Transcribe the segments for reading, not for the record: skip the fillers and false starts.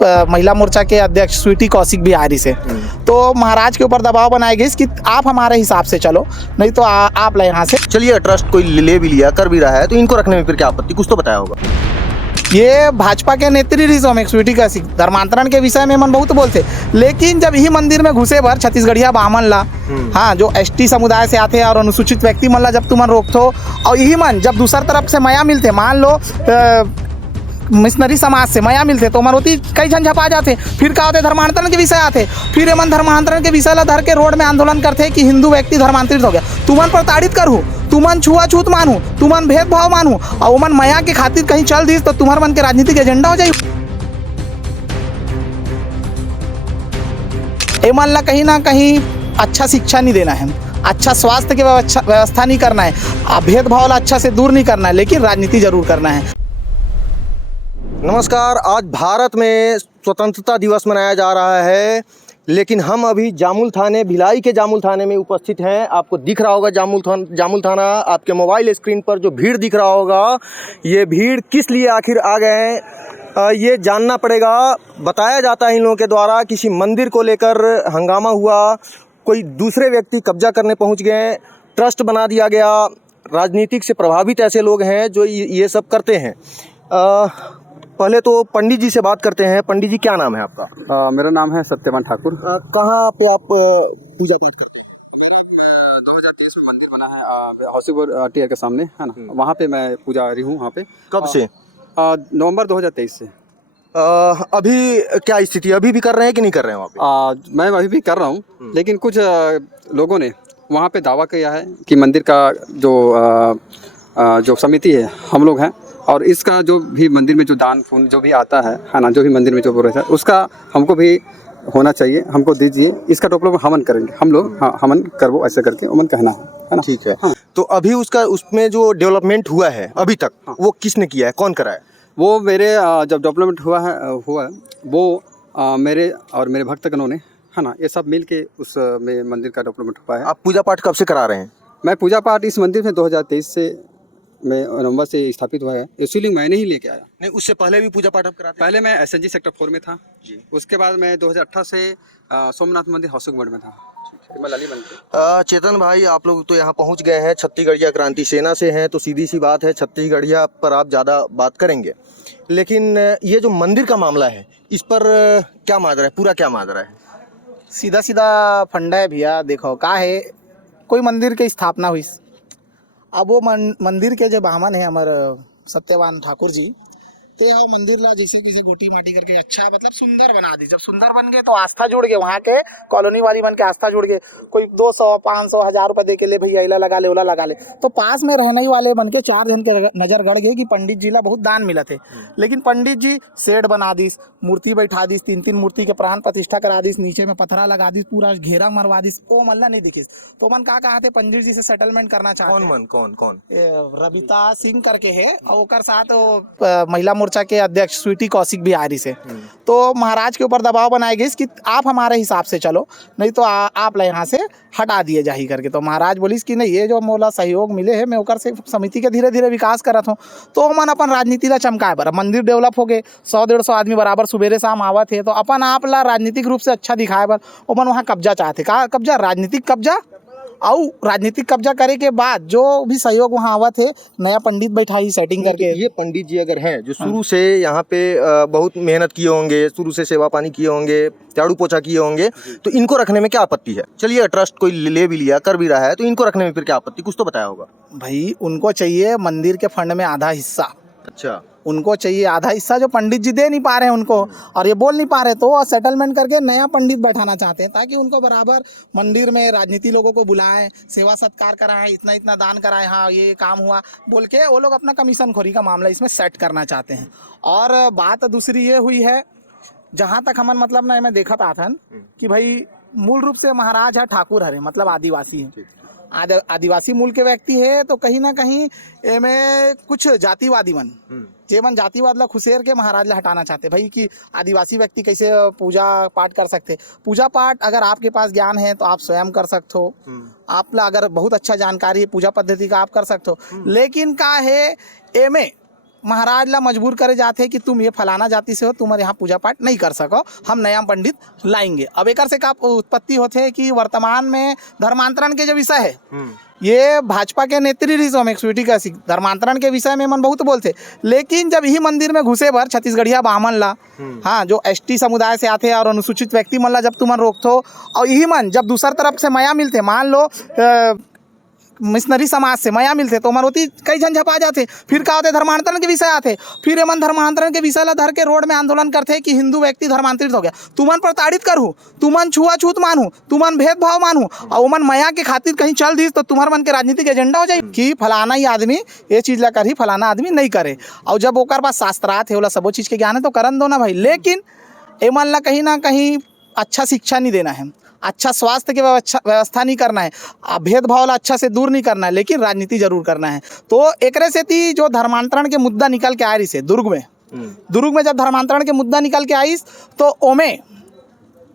महिला मोर्चा के अध्यक्ष स्वीटी कौशिक भी आ रही से, तो महाराज के ऊपर दबाव बनाया गया कि आप हमारे हिसाब से चलो, नहीं तो आप ले यहाँ से। चलिए, ट्रस्ट कोई ले भी लिया, कर भी रहा है, तो इनको रखने में फिर क्या आपत्ति? कुछ तो बताया होगा। ये भाजपा के नेत्री रही सो स्वीटी कौशिक धर्मांतरण के विषय में मन बहुत बोलते, लेकिन जब ही मंदिर में घुसे भर छत्तीसगढ़िया बामन ला, हाँ, जो एसटी समुदाय से आते हैं और अनुसूचित व्यक्ति मन ला जब तुम रोक थो, और यही मन जब दूसर तरफ से माया मिलते, मान लो मिशनरी समाज से माया मिलते, तो मन होती कई झन झपा जाते, फिर का होते धर्मांतरण के विषय आते, फिर मन धर्मांतरण के विषय ला धर के रोड में आंदोलन करते कि हिंदू व्यक्ति धर्मांतरित हो गया, तुमन प्रताड़ित करूँ, तुमन छुआछूत मानू, तुमन भेदभाव मानू, और उमन माया के खातिर कहीं चल दी तो तुम्हार मन के राजनीतिक एजेंडा हो जाए। एमन ला कहीं ना कहीं अच्छा शिक्षा नहीं देना है, अच्छा स्वास्थ्य की व्यवस्था नहीं करना है, भेदभाव ला अच्छा से दूर नहीं करना है, लेकिन राजनीति जरूर करना है। नमस्कार, आज भारत में स्वतंत्रता दिवस मनाया जा रहा है, लेकिन हम अभी जामुल थाने, भिलाई के जामुल थाने में उपस्थित हैं। आपको दिख रहा होगा जामुल थाना, आपके मोबाइल स्क्रीन पर जो भीड़ दिख रहा होगा, ये भीड़ किस लिए आखिर आ गए हैं ये जानना पड़ेगा। बताया जाता है इन लोगों के द्वारा किसी मंदिर को लेकर हंगामा हुआ, कोई दूसरे व्यक्ति कब्जा करने पहुंच गए, ट्रस्ट बना दिया गया, राजनीतिक से प्रभावित ऐसे लोग हैं जो ये सब करते हैं। पहले तो पंडित जी से बात करते हैं। पंडित जी, क्या नाम है आपका? मेरा नाम है सत्यवान ठाकुर। कहाँ पे आप पूजा पाठ करते हैं? मेरा 2023 में मंदिर बना है हौसीपुर टीयर के सामने, है ना, वहाँ पे मैं पुजारी हूँ। वहाँ पे कब से? नवंबर 2023 से। अभी क्या स्थिति, अभी भी कर रहे हैं कि नहीं कर रहे हैं वहाँ पे? मैं अभी भी कर रहा हूँ, लेकिन कुछ लोगों ने वहाँ पे दावा किया है कि मंदिर का जो समिति है, हम लोग हैं, और इसका जो भी मंदिर में जो दान पुण्य जो भी आता है ना, जो भी मंदिर में जो रहता है, उसका हमको भी होना चाहिए, हमको दीजिए, इसका टोपलो में हवन करेंगे हम लोग। हाँ, हवन करवो, ऐसे करके उमन कहना है ना। ठीक है। हाँ। तो अभी उसमें जो डेवलपमेंट हुआ है अभी तक, हाँ, वो किसने किया है, कौन कराया? वो मेरे जब डेवलपमेंट हुआ है वो मेरे और मेरे भक्तगणों ने, है ना, ये सब मिल के उस में मंदिर का डेवलपमेंट हुआ है। आप पूजा पाठ कब से करा रहे हैं? मैं पूजा पाठ इस मंदिर में 2023 से में नवंबर से स्थापित हुआ है, इसीलिए मैंने ही लेके आया। नहीं, उससे पहले भी पूजा पाठ आप कराते? पहले मैं एसएनजी सेक्टर 4 में था जी। उसके बाद मैं 2018 से सोमनाथ मंदिर हौसुगमढ़ में था। चेतन भाई, आप लोग तो यहाँ पहुँच गए हैं, छत्तीसगढ़िया क्रांति सेना से हैं, तो सीधी सी बात है छत्तीसगढ़िया पर आप ज़्यादा बात करेंगे, लेकिन ये जो मंदिर का मामला है, इस पर क्या माजरा है, पूरा क्या माजरा है? सीधा सीधा फंडा है भैया। देखो का है, कोई मंदिर की स्थापना हुई, अब वो मंदिर के जो बामन है हमारे सत्यवान ठाकुर जी, ते हो मंदिर ला जैसे किसे गोटी माटी करके अच्छा मतलब सुंदर बना दी। जब सुंदर बन गए तो आस्था जुड़ गए, वहाँ के कॉलोनी वाली बन के आस्था जुड़ गए। कोई 200 500 1000 रुपये दे के ले भैया, इला लगा ले, ओला लगा ले, तो पास में रहने वाले बन के 4 जन के नजर गड़ गए कि पंडित जी ला बहुत दान मिला थे, लेकिन पंडित जी शेड बना दीस, मूर्ति बैठा दीस, 3 मूर्ति के प्राण प्रतिष्ठा करा दीस, नीचे में पथरा लगा दीस, पूरा घेरा मरवा दीस, वो मल्ला नहीं दिखिस। तो मन का कहा थे पंडित जी से सेटलमेंट करना चाहते। कौन? रविता सिंह करके है, और ओकर साथ महिला मोर्चा के अध्यक्ष स्वीटी कौशिक भी आ रही से, तो महाराज के ऊपर दबाव बनाए गए कि आप हमारे हिसाब से चलो, नहीं तो आप यहाँ से हटा दिए जाही करके। तो महाराज बोलिस कि नहीं, ये जो मोला सहयोग मिले है, मैं ओकर से समिति के धीरे धीरे विकास करत हूँ, तो मन अपन राजनीति ला चमकाए बर मंदिर डेवलप हो गए, 100-150 आदमी बराबर सुबेरे शाम आवत है, तो अपन आप ला राजनीतिक रूप से अच्छा दिखाए बर ओमन वहाँ कब्जा चाहते। का कब्जा? राजनीतिक कब्जा। और राजनीतिक कब्जा करे के बाद जो भी सहयोग वहाँ आवा थे, नया पंडित बैठाई सेटिंग करके। ये पंडित जी अगर हैं जो शुरू से यहाँ पे बहुत मेहनत किए होंगे, शुरू से सेवा पानी किए होंगे, झाड़ू पोछा किए होंगे, तो इनको रखने में क्या आपत्ति है? चलिए, ट्रस्ट कोई ले भी लिया, कर भी रहा है, तो इनको रखने में फिर क्या आपत्ति? कुछ तो बताया होगा। भाई, उनको चाहिए मंदिर के फंड में आधा हिस्सा। अच्छा, उनको चाहिए आधा हिस्सा जो पंडित जी दे नहीं पा रहे हैं उनको, और ये बोल नहीं पा रहे, तो सेटलमेंट करके नया पंडित बैठाना चाहते हैं, ताकि उनको बराबर मंदिर में राजनीति लोगों को बुलाएं, सेवा सत्कार कराएं, इतना इतना दान कराएं, हाँ ये काम हुआ बोल के वो लोग अपना कमीशन खोरी का मामला इसमें सेट करना चाहते हैं। और बात दूसरी ये हुई है, जहाँ तक हमन मतलब ना मैं देखा था कि भाई मूल रूप से महाराज है ठाकुर हरे, मतलब आदिवासी है, आदिवासी मूल के व्यक्ति है, तो कहीं ना कहीं में कुछ जातिवादी मन जेमन जातिवाद ला खुसेर के महाराज ला हटाना चाहते भाई, कि आदिवासी व्यक्ति कैसे पूजा पाठ कर सकते। पूजा पाठ अगर आपके पास ज्ञान है तो आप स्वयं कर सकते हो, आप ला अगर बहुत अच्छा जानकारी है पूजा पद्धति का आप कर सकते हो, लेकिन का है एमे महाराज ला मजबूर करे जाते कि तुम ये फलाना जाति से हो, तुम यहाँ पूजा पाठ नहीं कर सको, हम नया पंडित लाएंगे। अब एक से का उत्पत्ति होते है कि वर्तमान में धर्मांतरण के जो विषय है ये भाजपा के नेत्री रही सो स्वीटी का धर्मांतरण के विषय में मन बहुत बोलते, लेकिन जब यही मंदिर में घुसे भर छत्तीसगढ़िया बामन ला, हाँ जो एसटी समुदाय से आते और अनुसूचित व्यक्ति मन ला जब तुमन रोकथो और यही मन जब दूसर तरफ से माया मिलते, मान लो मिशनरी समाज से माया मिलते तो मरोती कई झन झपा जाते, फिर का होते धर्मांतरण के विषय आते, फिर एमन धर्मांतरण के विषय ला धर के रोड में आंदोलन करते कि हिंदू व्यक्ति धर्मांतरित हो गया, तुमन प्रताड़ित करूँ, तुमन छुआछूत मानू, तुमन भेदभाव मानू और उमन माया के खातिर कहीं चल दी तो तुम्हार मन के राजनीतिक एजेंडा हो जाए कि फलाना ही आदमी ये चीज़ ला करी, फलाना आदमी नहीं करे। और जब ओकर पास शास्त्रार्थ है ओला सबो चीज़ के ज्ञान है तो करन दो ना भाई, लेकिन एमन ला कहीं ना कहीं अच्छा शिक्षा नहीं देना है, अच्छा स्वास्थ्य की व्यवस्था नहीं करना है, भेदभाव ला अच्छा से दूर नहीं करना है, लेकिन राजनीति जरूर करना है। तो एकरे से थी जो धर्मांतरण के मुद्दा निकल के आ रही से दुर्ग में जब धर्मांतरण के मुद्दा निकल के आई तो ओमे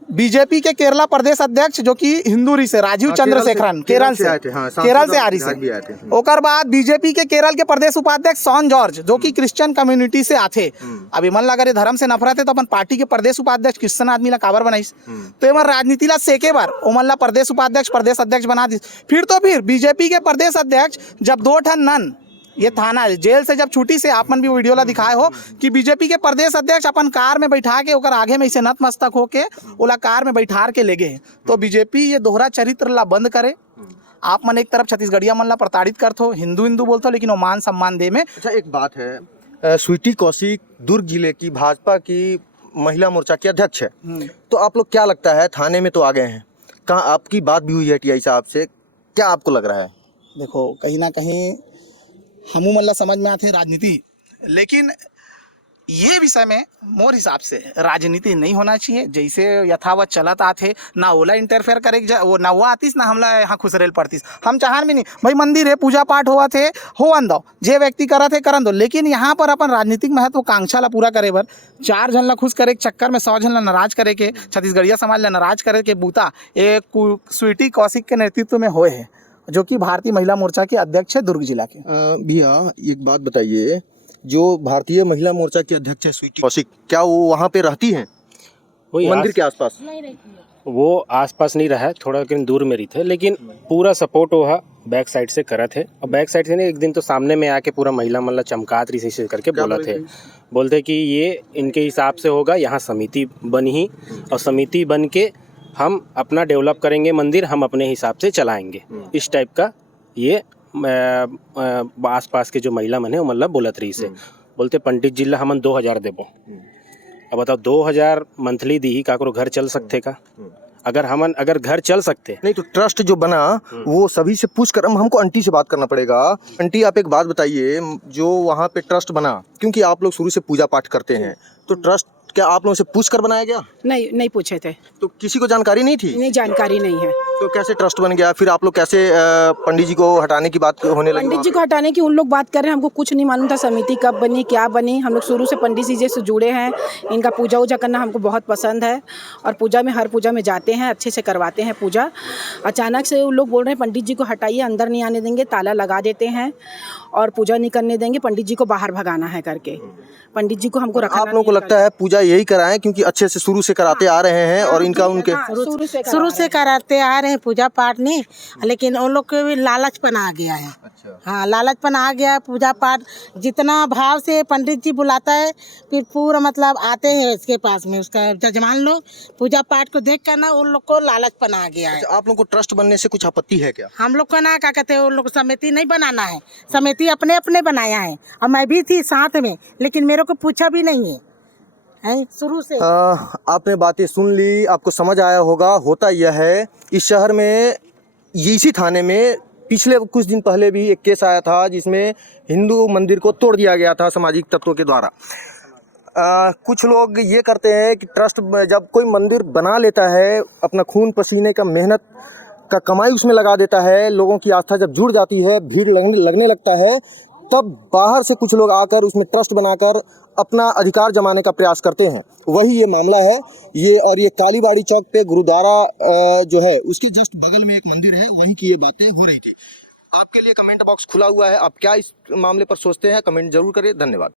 बीजेपी के केरला प्रदेश अध्यक्ष जो कि हिंदू रही से राजीव चंद्रशेखरन केरल से आ रही से, ओकर बाद बीजेपी के केरल के प्रदेश उपाध्यक्ष सॉन जॉर्ज जो कि क्रिश्चियन कम्युनिटी से आते। अभी मन लगा रे धर्म से नफरत है तो अपन पार्टी के प्रदेश उपाध्यक्ष क्रिश्चियन आदमी ला काबर बनाइस, तो एमन राजनीति ला सेके बार ओमन ला प्रदेश उपाध्यक्ष प्रदेश अध्यक्ष बना दी। फिर बीजेपी के प्रदेश अध्यक्ष जब 2 ठन नन ये थाना जेल से जब छुट्टी से आप मन भी वीडियो ला दिखाए हो कि बीजेपी के प्रदेश अध्यक्ष अपन कार में बैठा के ओकर आगे में इसे नतमस्तक होके ओला कार में बैठार के ले गए। तो बीजेपी ये दोहरा चरित्र ला बंद करे। आप मन एक तरफ छत्तीसगढ़िया मन ला प्रताड़ित करथो, हिंदू बोलथो, लेकिन वो मान सम्मान दे में। अच्छा एक बात है, स्वीटी कौशिक दुर्ग जिले की भाजपा की महिला मोर्चा की अध्यक्ष है, तो आप लोग क्या लगता है थाने में तो आ गए हैं, कहाँ आपकी बात भी हुई है टीआई साहब से, क्या आपको लग रहा है? देखो कहीं ना कहीं हमू मन ला समझ में आते राजनीति, लेकिन ये विषय में मोर हिसाब से राजनीति नहीं होना चाहिए। जैसे यथावत चलत आते ना ओला इंटरफेयर करे वो ना वो आतीस ना हमला यहाँ खुसरेल पड़तीस, हम चाहन भी नहीं भाई मंदिर है पूजा पाठ हुआ थे हो अंदो जे व्यक्ति करा थे करन दो, लेकिन यहाँ पर अपन राजनीतिक महत्वाकांक्षा ला पूरा करे बर 4 जन ला खुश करे के चक्कर में 100 जन ला नाराज करे के, छत्तीसगढ़िया समाज ला नाराज करे के बूता एक स्वीटी कौशिक के नेतृत्व में होए है जो कि भारतीय महिला मोर्चा के अध्यक्ष है दुर्ग जिला के। भैया एक बात बताइए, जो भारतीय महिला मोर्चा की अध्यक्ष है स्वीटी कौशिक, क्या वो वहाँ पे रहती हैं मंदिर के आसपास? वो आसपास नहीं रहा है, थोड़ा लेकिन दूर में रही थे, लेकिन पूरा सपोर्ट वो बैक साइड से करा थे। और बैक साइड से नहीं, एक दिन तो सामने में आके पूरा महिला मल्ला चमकात रही से करके बोलते कि ये इनके हिसाब से होगा, यहाँ समिति बनी और समिति बन के हम अपना डेवलप करेंगे मंदिर, हम अपने हिसाब से चलाएंगे, इस टाइप का ये आसपास के जो महिला मन है वो मतलब बोलत रही से बोलते पंडित जी ला हमन 2000 देबो। अब बताओ 2000 मंथली दी ही काकरो घर चल सकते का? अगर घर चल सकते नहीं तो ट्रस्ट जो बना वो सभी से पूछ कर, हमको आंटी से बात करना पड़ेगा। आंटी आप एक बात बताइए, जो वहाँ पे ट्रस्ट बना, क्योंकि आप लोग शुरू से पूजा पाठ करते हैं, तो ट्रस्ट क्या आप लोगों से पूछ कर बनाया गया? नहीं पूछे थे, तो किसी को जानकारी नहीं थी? नहीं जानकारी नहीं है। तो कैसे ट्रस्ट बन गया? फिर आप लोग कैसे पंडित जी को हटाने की बात होने लगी? पंडित जी को हटाने की उन लोग बात कर रहे हैं, हमको कुछ नहीं मालूम था समिति कब बनी क्या बनी। हम लोग शुरू से पंडित जी से जुड़े हैं, इनका पूजा वूजा करना हमको बहुत पसंद है और पूजा में हर पूजा में जाते हैं, अच्छे से करवाते हैं पूजा। अचानक से उन लोग बोल रहे हैं पंडित जी को हटाइए, अंदर नहीं आने देंगे, ताला लगा देते हैं और पूजा नहीं करने देंगे, पंडित जी को बाहर भगाना है करके। पंडित जी को हमको रखा। आप लोगों को लगता है पूजा यही कराएं क्योंकि अच्छे से शुरू से कराते आ रहे हैं और इनका उनके शुरू से कराते आ रहे हैं पूजा पाठ नहीं, लेकिन उन लोग को भी लालचपन आ गया है। हाँ लालचपन आ गया, पूजा पाठ जितना भाव से पंडित जी बुलाता है फिर पूरा मतलब आते हैं इसके पास में, उसका जजमान लोग पूजा पाठ को देख कर ना उन लोग को लालचपन आ गया है। आप लोग को ट्रस्ट बनने से कुछ आपत्ति है क्या? हम लोग को ना क्या कहते हैं, उन लोग समिति नहीं बनाना है, समिति अपने अपने बनाया है और मैं भी थी साथ में, लेकिन मेरे को पूछा भी नहीं है शुरू से। आपने बातें सुन ली, आपको समझ आया होगा। होता यह है इस शहर में, इसी थाने में पिछले कुछ दिन पहले भी एक केस आया था जिसमें हिंदू मंदिर को तोड़ दिया गया था सामाजिक तत्वों के द्वारा। कुछ लोग ये करते हैं कि ट्रस्ट जब कोई मंदिर बना लेता है, अपना खून पसीने का मेहनत का कमाई उसमें लगा देता है, लोगों की आस्था जब जुड़ जाती है, भीड़ लगने लगता है, तब बाहर से कुछ लोग आकर उसमें ट्रस्ट बनाकर अपना अधिकार जमाने का प्रयास करते हैं। वही ये मामला है ये। और ये कालीबाड़ी चौक पे गुरुद्वारा जो है उसके जस्ट बगल में एक मंदिर है, वहीं की ये बातें हो रही थी। आपके लिए कमेंट बॉक्स खुला हुआ है, आप क्या इस मामले पर सोचते हैं कमेंट जरूर करें। धन्यवाद।